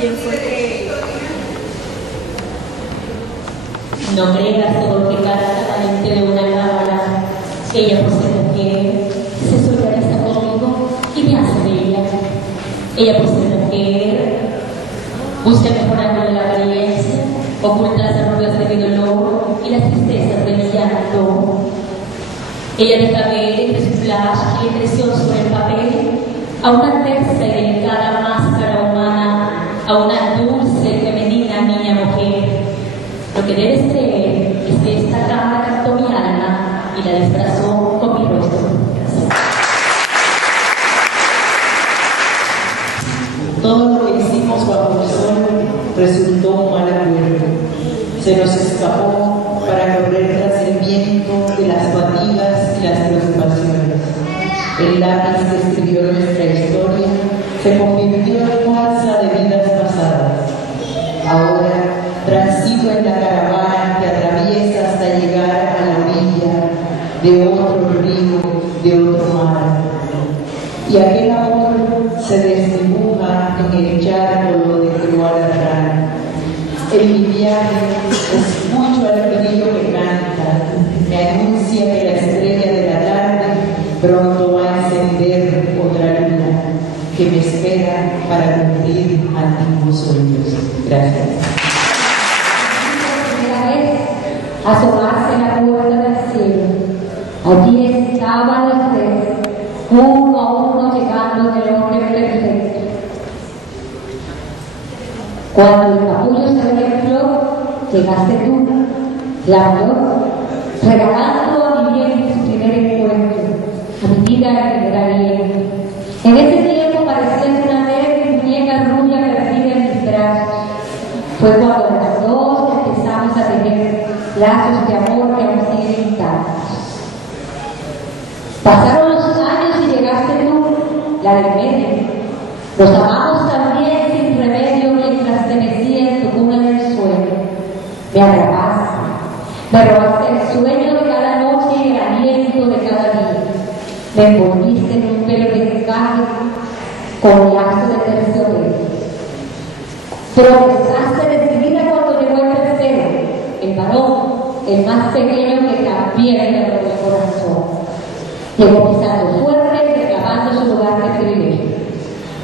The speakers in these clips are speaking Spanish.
¿Quién fue que...? No creas todo lo que canta la mente de una cámara. Ella posee mujer, se solidariza conmigo y me hace bella. Ella posee mujer, busca mejorar la apariencia, oculta las arrugas de mi dolor y las tristezas de mi llanto. Ella deja ver entre su flash y expresión sobre el papel a una tersa y delicada máscara humana, a una dulce y femenina niña mujer. Lo que debes creer es que esta cámara captó mi alma y la disfrazó con mi rostro. Todo lo que hicimos bajo el sol resultó un mal acuerdo. Se nos escapó para correr tras el viento de las fatigas y las preocupaciones. El lápiz que escribió nuestra historia se convirtió en falsa de vidas pasadas. Ahora transito en la caravana que atraviesa hasta llegar a la orilla de otro río, de otro mar. Y aquel amor se desdibuja en el charco de Crualarrán. En mi viaje escucho al grillo que canta, me anuncia que la estrella de la tarde pronto va a encender otra luna que me espera para cumplir antiguos sueños. Gracias. Asomarse a la puerta del cielo. Allí estaban los tres, uno a uno llegando del orden perfecto. Cuando el capullo se reveló, llegaste tú, la mayor, regalando a mi bien su primer encuentro, a mi vida la primera aliento. En ese tiempo parecías una débil muñeca rubia perdida en mis brazos. Fue cuando las dos empezamos a tener lazos de amor que aún siguen intactos. Pasaron los años y llegaste tú, la del medio. Nos amamos también sin remedio mientras te mecía en tu cuna del sueño. Me atrapaste, me robaste el sueño de cada noche y el aliento de cada día. Me envolviste en un pelo de encaje con lazo de terciopelo. Progresaste decidida cuando llegó el tercero, el varón, el más pequeño que también le robó el corazón. Llegó pisando fuerte, reclamando su lugar de privilegio.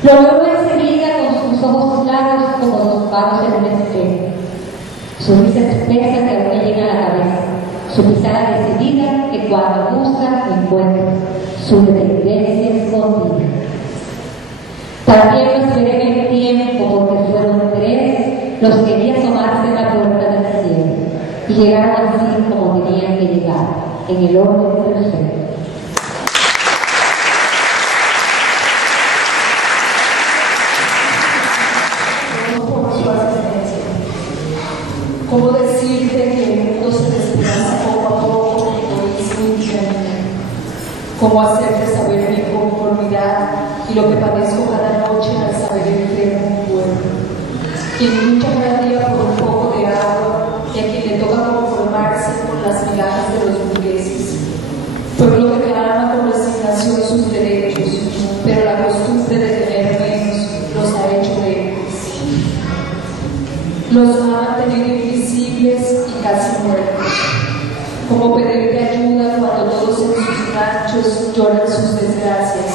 Lo logró enseguida con sus ojos claros como dos palos en un espejo. Su risa espesa que aún me llega a la cabeza. Su pisada decidida que cuando busca encuentra. Su dependencia escondida. También lo esperé en el tiempo porque fueron tres los que querían asomarse en la puerta del cielo y llegaron así como tenían que llegar, en el orden perfecto. ¿Cómo decirte que el mundo se desplaza poco a poco y es muy diferente? ¿Cómo hacerte saber mi conformidad y lo que padezco cada noche al saber enfermo un pueblo? Quien lucha cada día por un poco de agua y a quien le toca conformarse con las migajas de los burgueses. Pueblo que ama con resignación sus derechos, pero la costumbre de tener menos los ha hecho débiles. Los ha mantenido invisibles y casi muertos. Como pedirte ayuda cuando todos en sus ranchos lloran sus desgracias.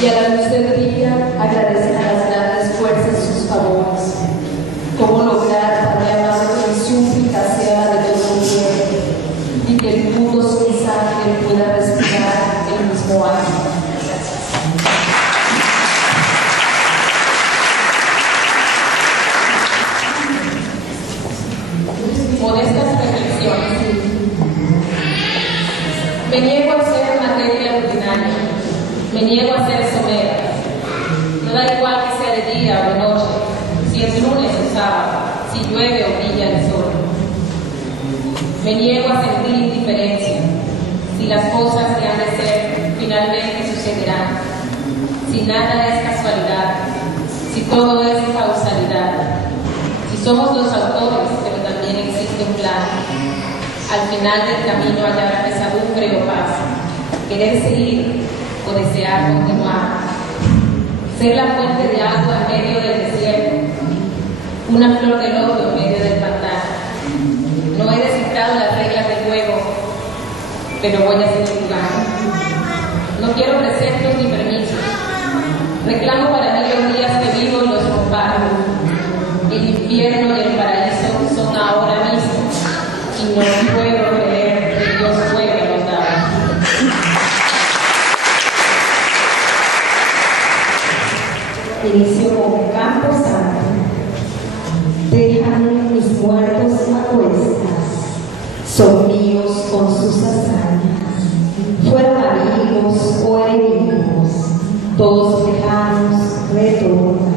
Y a la luz del día agradecen a las grandes fuerzas sus favores. Cómo lograr, Padre amado, que mi súplica sea la de todo el pueblo y que el mundo sin sangre pueda respirar el mismo aire. Modestas reflexiones. Me niego a ser materia rutinaria, me niego a ser somera. No da igual que sea de día o de noche, si es lunes o sábado, si llueve o brilla el sol. Me niego a sentir indiferencia, si las cosas que han de ser finalmente sucederán, si nada es casualidad, si todo es causalidad, si somos los autores, pero también existe un plan. Al final del camino hallar pesadumbre o paz, querer seguir o desear continuar. ser la fuente de agua en medio del desierto, una flor de loto en medio del pantano. No he descifrado las reglas del juego, pero voy a seguir jugando. No quiero preceptos ni permisos. Reclamo para mí los días que vivo y los comparto. El infierno y el paraíso son ahora mismo, y no puedo creer que Dios juegue los dados. Inicio con Campo Santo. Déjame mis muertos a cuestas, son míos con sus hazañas. Fueron amigos o enemigos, todos lejanos retornan.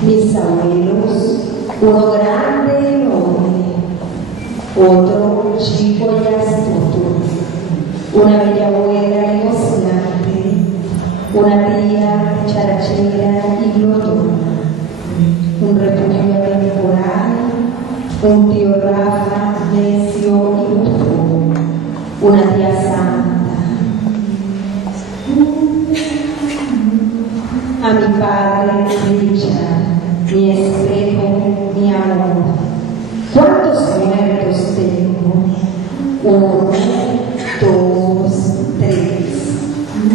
Mis abuelos, uno grande y noble, otro chico y astuto, una bella abuela negociante, una tía charachera y glotona, un refugio temporal, un tío Rafa necio y bufón, una tía santa. A mi padre Richard, mi espejo, mi amor. ¿Cuántos muertos tengo? 1, 2, 3.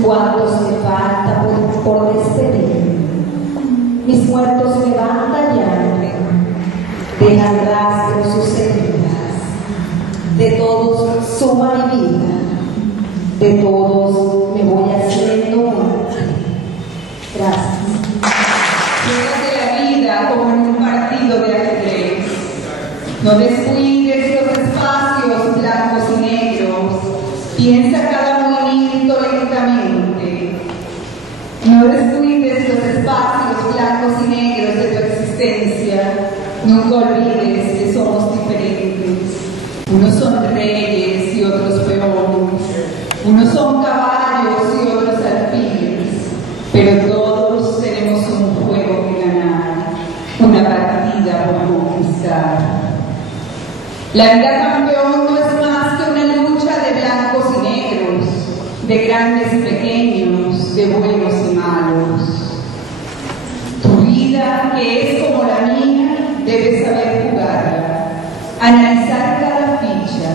¿Cuántos me falta por despedir? Mis muertos me van tallando, dejan rastros sus heridas. De todos suma mi vida, de todos me voy haciendo muerte. Gracias. Juegas de la vida como en un partido de ajedrez. No descuides los espacios blancos y negros. Piensa cada movimiento lentamente. No descuides los espacios blancos y negros de tu existencia. Nunca olvides que somos diferentes. Unos son reyes y otros peones. Unos son caballos y otros alfiles. Pero todos tenemos un juego que ganar, una partida por conquistar. La vida campeón no es más que una lucha de blancos y negros, de grandes y pequeños, de buenos y malos. Tu vida, que es como la mía, debes saber jugarla, analizar cada ficha,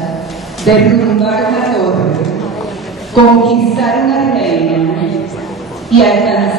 derrumbar una torre, conquistar una reina y alcanzar